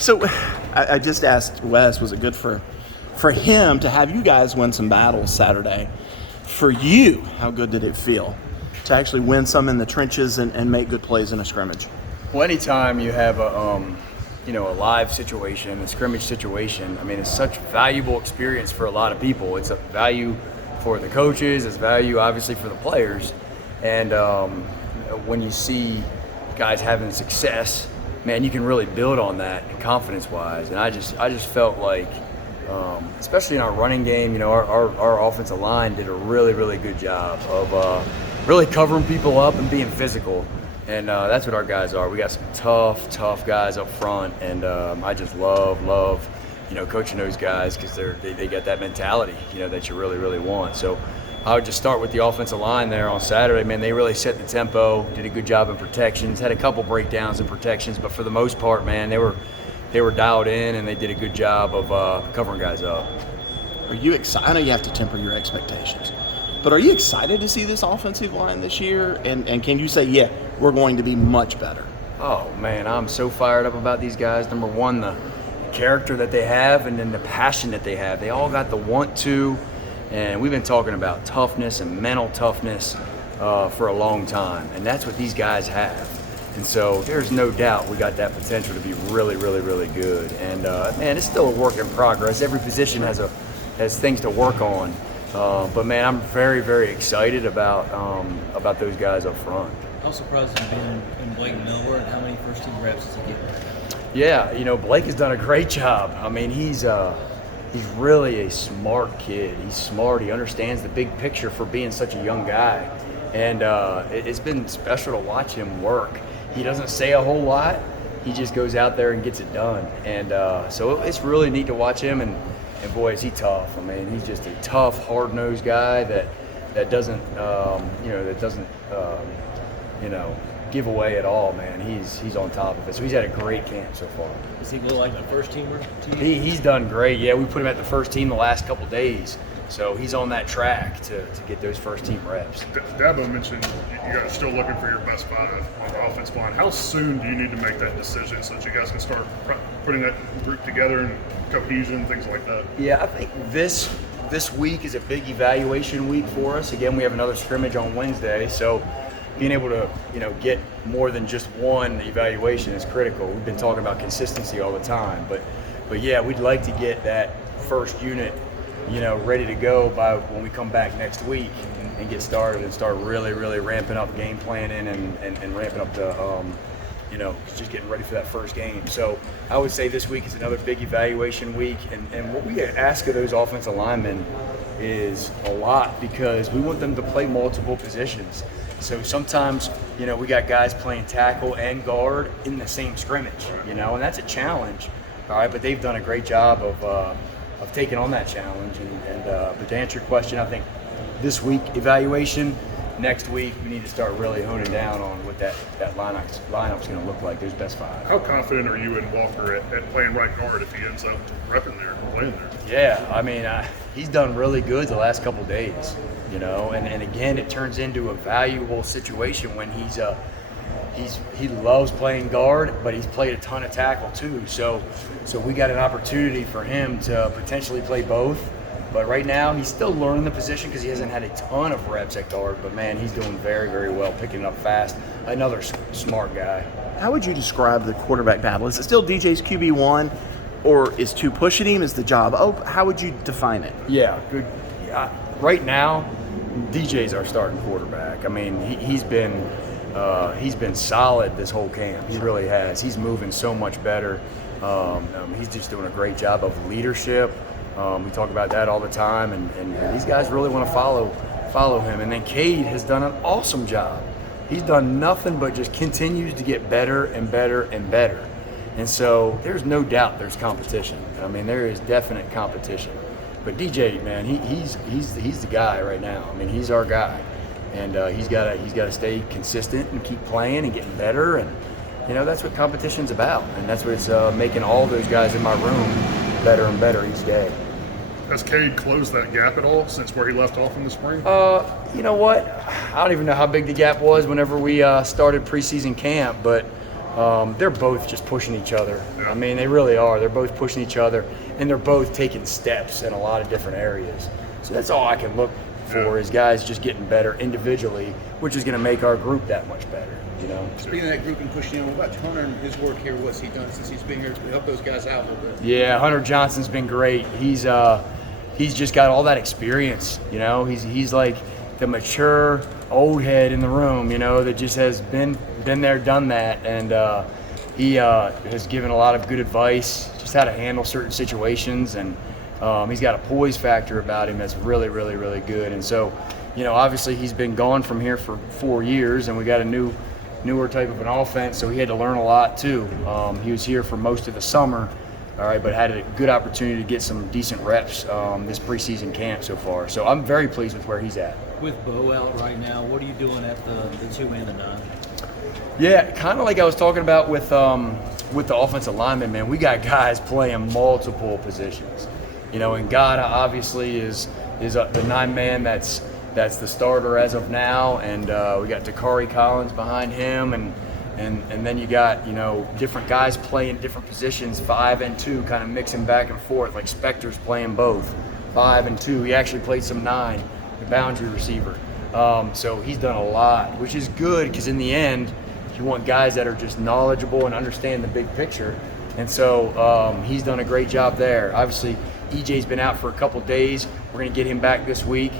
So I just asked Wes, was it good for him to have you guys win some battles Saturday? For you, how good did it feel to actually win some in the trenches and make good plays in a scrimmage? Well, anytime you have a live situation, a scrimmage situation, I mean, it's such a valuable experience for a lot of people. It's a value for the coaches, it's value obviously for the players. And when you see guys having success, man, you can really build on that confidence-wise. And I just felt like, especially in our running game, our offensive line did a really, really good job of really covering people up and being physical. And that's what our guys are. We got some tough guys up front, and I just love coaching those guys because they got that mentality, that you really, really want. So I would just start with the offensive line there on Saturday. Man, they really set the tempo, did a good job in protections, had a couple breakdowns in protections, but for the most part, man, they were dialed in and they did a good job of covering guys up. Are you excited? I know you have to temper your expectations, but are you excited to see this offensive line this year? And can you say, yeah, we're going to be much better? Oh, man, I'm so fired up about these guys. Number one, the character that they have, and then the passion that they have. They all got the want to. And we've been talking about toughness and mental toughness for a long time, and that's what these guys have. And so there's no doubt we got that potential to be really, really, really good. And man, it's still a work in progress. Every position has things to work on. But man, I'm very, very excited about those guys up front. How surprised have you been in Blake Miller, and how many first-team reps does he get? Yeah, Blake has done a great job. I mean, he's really a smart kid. He's smart. He understands the big picture for being such a young guy. And it's been special to watch him work. He doesn't say a whole lot. He just goes out there and gets it done. And so it's really neat to watch him. And boy, is he tough. I mean, he's just a tough, hard-nosed guy that doesn't give away at all, man. He's on top of it. So he's had a great camp so far. Does he look like a first teamer to you? He's done great. Yeah, we put him at the first team the last couple days. So he's on that track to get those first team reps. Dabo mentioned you guys are still looking for your best five on the offensive line. How soon do you need to make that decision so that you guys can start putting that group together and cohesion, things like that? Yeah, I think this week is a big evaluation week for us. Again, we have another scrimmage on Wednesday, so being able to, get more than just one evaluation is critical. We've been talking about consistency all the time, but yeah, we'd like to get that first unit, ready to go by when we come back next week and get started and start really, really ramping up game planning and ramping up the, just getting ready for that first game. So I would say this week is another big evaluation week, and what we ask of those offensive linemen is a lot because we want them to play multiple positions. So sometimes, we got guys playing tackle and guard in the same scrimmage, and that's a challenge, all right? But they've done a great job of taking on that challenge. But to answer your question, I think this week evaluation, next week we need to start really honing down on what that lineup's going to look like, those best five. How confident are you in Walker at playing right guard if he ends up repping there and playing there? Yeah, I mean, he's done really good the last couple days, and again, it turns into a valuable situation when he loves playing guard, but he's played a ton of tackle too. So we got an opportunity for him to potentially play both. But right now, he's still learning the position because he hasn't had a ton of reps at guard. But man, he's doing very, very well, picking it up fast. Another smart guy. How would you describe the quarterback battle? Is it still DJ's QB1, or is 2 pushing him? Is the job? Oh, how would you define it? Yeah, good. Right now, DJ's our starting quarterback. I mean, he's been solid this whole camp. He really has. He's moving so much better. He's just doing a great job of leadership. We talk about that all the time, and these guys really want to follow him. And then Cade has done an awesome job. He's done nothing but just continues to get better and better and better. And so there's no doubt there's competition. I mean, there is definite competition. But DJ, man, he's the guy right now. I mean, he's our guy, and he's got to stay consistent and keep playing and getting better. And that's what competition's about, and that's what it's making all those guys in my room better and better each day. Has Cade closed that gap at all since where he left off in the spring? You know what? I don't even know how big the gap was whenever we started preseason camp, but they're both just pushing each other. I mean, they really are. They're both pushing each other, and they're both taking steps in a lot of different areas. So that's all I can look for is guys just getting better individually, which is going to make our group that much better. You know. Speaking of that group and pushing him, what about Hunter and his work here? What's he done since he's been here to help those guys out a little bit? Yeah, Hunter Johnson's been great. He's just got all that experience. You know, he's like the mature old head in the room. You know, that just has been there, done that, and he has given a lot of good advice, just how to handle certain situations, and he's got a poise factor about him that's really, really, really good. And so, you know, obviously he's been gone from here for 4 years, and we got a newer type of an offense, so he had to learn a lot too. He was here for most of the summer, all right, but had a good opportunity to get some decent reps this preseason camp so far. So I'm very pleased with where he's at. With Bo out right now, what are you doing at the 2 and the 9? Yeah, kind of like I was talking about with the offensive lineman, man. We got guys playing multiple positions, you know. And Gada obviously is the 9-man that's the starter as of now, and we got Dakari Collins behind him, and then you got, you know, different guys playing different positions, 5 and 2, kind of mixing back and forth. Like Spector's playing both 5 and 2. He actually played some 9, the boundary receiver. So he's done a lot, which is good because in the end, you want guys that are just knowledgeable and understand the big picture. And so he's done a great job there. Obviously, EJ's been out for a couple days. We're going to get him back this week.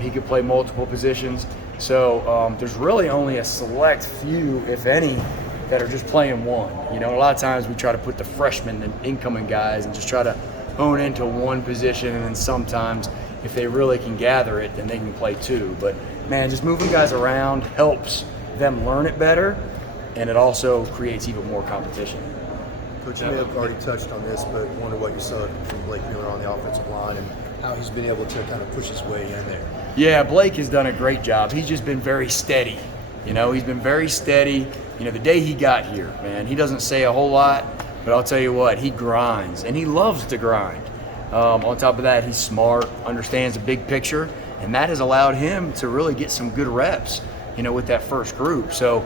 He could play multiple positions. So there's really only a select few, if any, that are just playing one. You know, a lot of times we try to put the freshmen and incoming guys and just try to hone into one position, and then sometimes if they really can gather it, then they can play 2. But man, just moving guys around helps them learn it better, and it also creates even more competition. Coach, you may have already touched on this, but wonder what you saw from Blake Miller on the offensive line and how he's been able to kind of push his way in there. Yeah, Blake has done a great job. He's just been very steady. You know, he's been very steady. You know, the day he got here, man, he doesn't say a whole lot, but I'll tell you what, he grinds, and he loves to grind. On top of that, he's smart, understands the big picture, and that has allowed him to really get some good reps, you know, with that first group. So,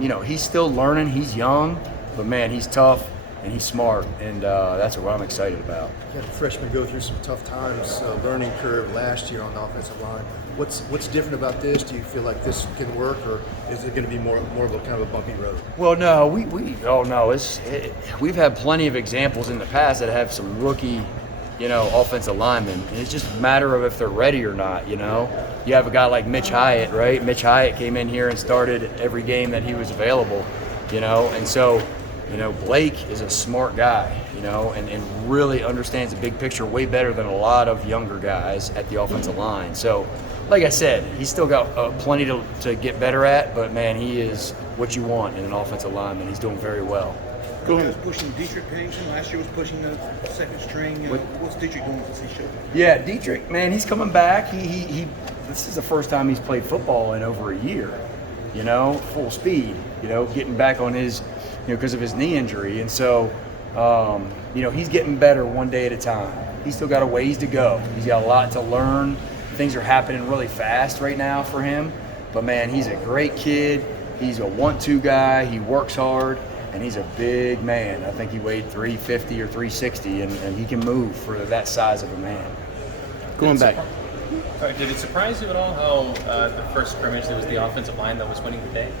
you know, he's still learning. He's young, but man, he's tough and he's smart, and that's what I'm excited about. You had the freshmen go through some tough times, learning curve last year on the offensive line. What's different about this? Do you feel like this can work, or is it going to be more of a kind of a bumpy road? Well, no, we've had plenty of examples in the past that have some rookie, you know, offensive linemen. And it's just a matter of if they're ready or not, you know. You have a guy like Mitch Hyatt, right? Mitch Hyatt came in here and started every game that he was available, you know. And so, you know, Blake is a smart guy, you know, and really understands the big picture way better than a lot of younger guys at the offensive line. So, like I said, he's still got plenty to get better at, but man, he is what you want in an offensive lineman. He's doing very well. Go ahead. Was pushing Dietrich Pennington last year. Was pushing the second string. What's Dietrich doing since he showed up? Yeah, Dietrich, man, he's coming back. He this is the first time he's played football in over a year. You know, full speed. You know, getting back on his, you know, because of his knee injury, and so, you know, he's getting better one day at a time. He's still got a ways to go. He's got a lot to learn. Things are happening really fast right now for him, but man, he's a great kid. He's a want-to guy. He works hard. And he's a big man. I think he weighed 350 or 360, and he can move for that size of a man. Going back. All right, did it surprise you at all how the first scrimmage, there was the offensive line that was winning the day?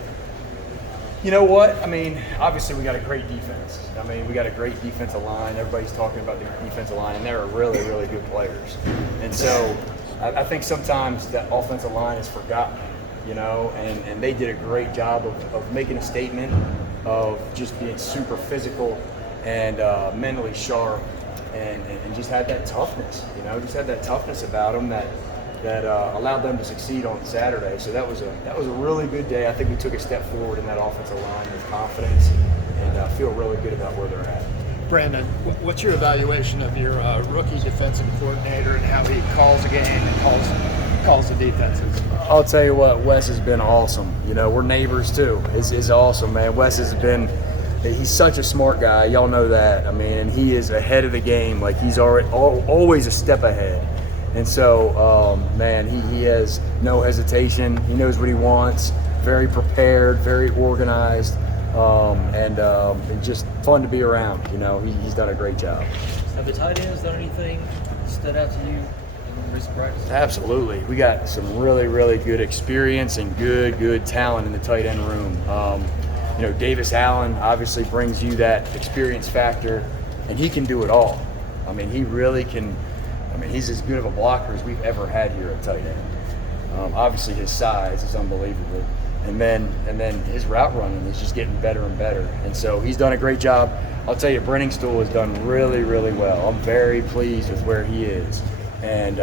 You know what? I mean, obviously we got a great defense. I mean, we got a great defensive line. Everybody's talking about the defensive line, and they're really, really good players. And so I think sometimes that offensive line is forgotten, you know, and they did a great job of making a statement, of just being super physical and mentally sharp, and just had that toughness, you know, just had that toughness about them that allowed them to succeed on Saturday. So that was a really good day. I think we took a step forward in that offensive line with confidence, and feel really good about where they're at. Brandon, what's your evaluation of your rookie defensive coordinator and how he calls a game and calls the defenses? I'll tell you what, Wes has been awesome. You know, we're neighbors too. It's awesome, man. Wes has been, he's such a smart guy. Y'all know that. I mean, and he is ahead of the game. Like, he's always a step ahead. And so, man, he has no hesitation. He knows what he wants. Very prepared, very organized. and just fun to be around. He's done a great job. Have the tight ends done anything that stood out to you in recent practice? Absolutely. We got some really, really good experience and good talent in the tight end room. Davis Allen obviously brings you that experience factor, and he can do it all. I mean, he really can. I mean, he's as good of a blocker as we've ever had here at tight end. Obviously, his size is unbelievable. And then his route running is just getting better and better. And so he's done a great job. I'll tell you, Brenningstool has done really, really well. I'm very pleased with where he is. And,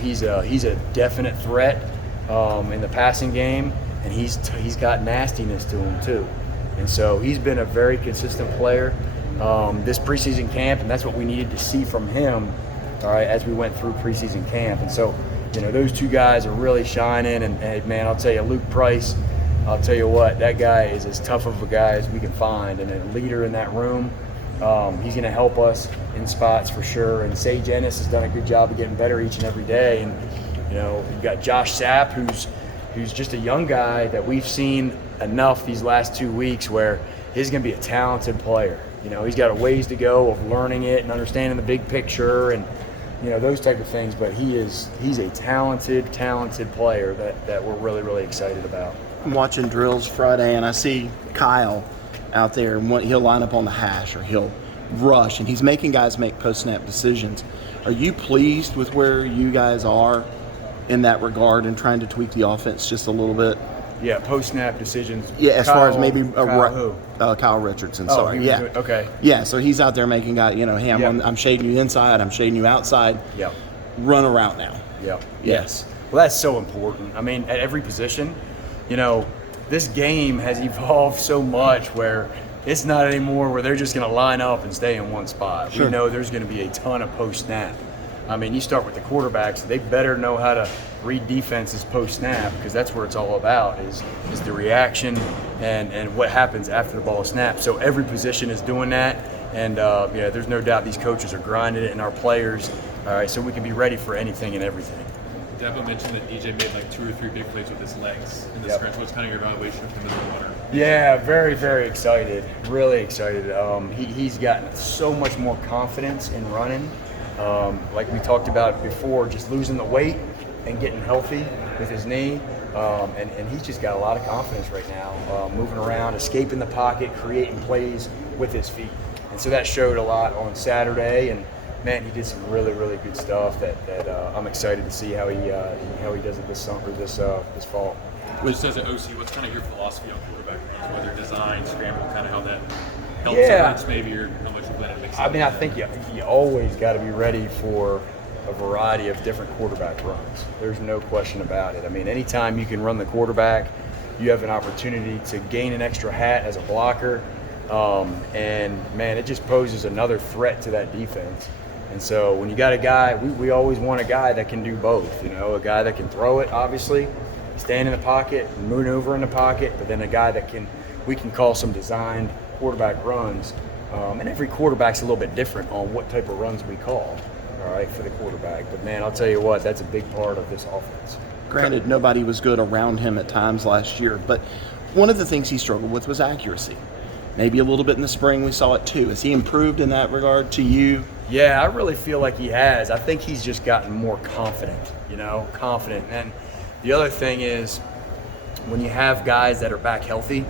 he's a definite threat in the passing game, and he's got nastiness to him too. And so he's been a very consistent player this preseason camp, and that's what we needed to see from him, all right, as we went through preseason camp. And so, those two guys are really shining. And, man, I'll tell you, Luke Price, I'll tell you what, that guy is as tough of a guy as we can find, and a leader in that room. He's going to help us in spots for sure. And Sage Ennis has done a good job of getting better each and every day. And, you've got Josh Sapp, who's just a young guy that we've seen enough these last 2 weeks where he's going to be a talented player. He's got a ways to go of learning it and understanding the big picture and, those type of things. But he's a talented player that we're really, really excited about. I'm watching drills Friday, and I see Kyle out there, and he'll line up on the hash or he'll rush, and he's making guys make post-snap decisions. Are you pleased with where you guys are in that regard and trying to tweak the offense just a little bit? Yeah, post-snap decisions. Yeah, as far as maybe Kyle Richardson. Oh, Sorry, yeah. Okay. Yeah, so he's out there making guys. Hey, Yep. I'm shading you inside. I'm shading you outside. Yeah. Run a route now. Yeah. Yes. Well, that's so important. I mean, at every position, this game has evolved so much where it's not anymore where they're just going to line up and stay in one spot. Sure. We know there's going to be a ton of post-snap. I mean, you start with the quarterbacks, they better know how to read defenses post-snap, because that's where it's all about is the reaction and what happens after the ball is snapped. So every position is doing that, and there's no doubt these coaches are grinding it, and our players, all right, so we can be ready for anything and everything. Dabo mentioned that DJ made like 2 or 3 big plays with his legs in the Yep. scrimmage. What's kind of your evaluation of him as a runner? Yeah, very, very excited. Really excited. He's gotten so much more confidence in running. Like we talked about before, just losing the weight and getting healthy with his knee. And he's just got a lot of confidence right now, moving around, escaping the pocket, creating plays with his feet. And so that showed a lot on Saturday. And man, he did some really, really good stuff that I'm excited to see how he does it this summer, this fall. Just as an OC, what's kind of your philosophy on quarterback runs, whether design, scramble, kind of how that helps Yeah. hurts maybe, or how much you let it mix I in? mean, I think you always got to be ready for a variety of different quarterback runs. There's no question about it. I mean, anytime you can run the quarterback, you have an opportunity to gain an extra hat as a blocker. And, man, it just poses another threat to that defense. And so when you got a guy, we always want a guy that can do both, a guy that can throw it, obviously, stand in the pocket, maneuver in the pocket, but then a guy that we can call some designed quarterback runs. And every quarterback's a little bit different on what type of runs we call, all right, for the quarterback. But, man, I'll tell you what, that's a big part of this offense. Granted, nobody was good around him at times last year, but one of the things he struggled with was accuracy. Maybe a little bit in the spring we saw it too. Has he improved in that regard to you? Yeah, I really feel like he has. I think he's just gotten more confident, confident. And the other thing is when you have guys that are back healthy,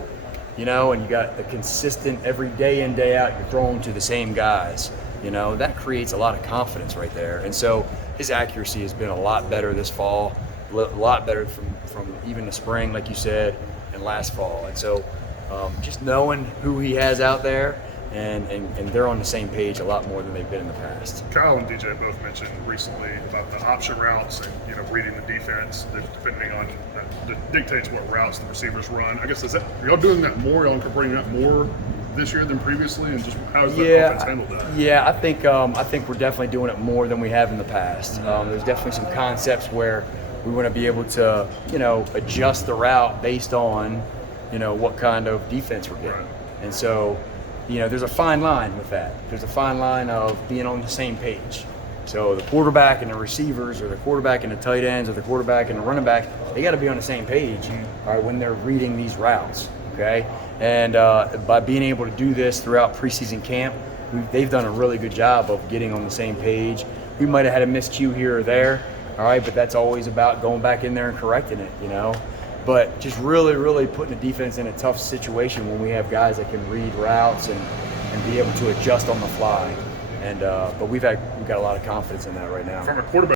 and you got the consistent every day in, day out, you're throwing to the same guys, that creates a lot of confidence right there. And so his accuracy has been a lot better this fall, a lot better from even the spring, like you said, and last fall. And so just knowing who he has out there, and they're on the same page a lot more than they've been in the past. Kyle and DJ both mentioned recently about the option routes and reading the defense, depending on that dictates what routes the receivers run. I guess are y'all doing that more? Y'all incorporating that more this year than previously, and just how has the offense handled that? Yeah, I think we're definitely doing it more than we have in the past. There's definitely some concepts where we want to be able to adjust the route based on what kind of defense we're getting, Right. and so. There's a fine line with that. There's a fine line of being on the same page. So the quarterback and the receivers, or the quarterback and the tight ends, or the quarterback and the running back, they got to be on the same page, all right, when they're reading these routes. okay? And by being able to do this throughout preseason camp, they've done a really good job of getting on the same page. We might have had a miscue here or there, all right, but that's always about going back in there and correcting it, you know? But just really, really putting the defense in a tough situation when we have guys that can read routes and be able to adjust on the fly. And but we've got a lot of confidence in that right now. From a quarterback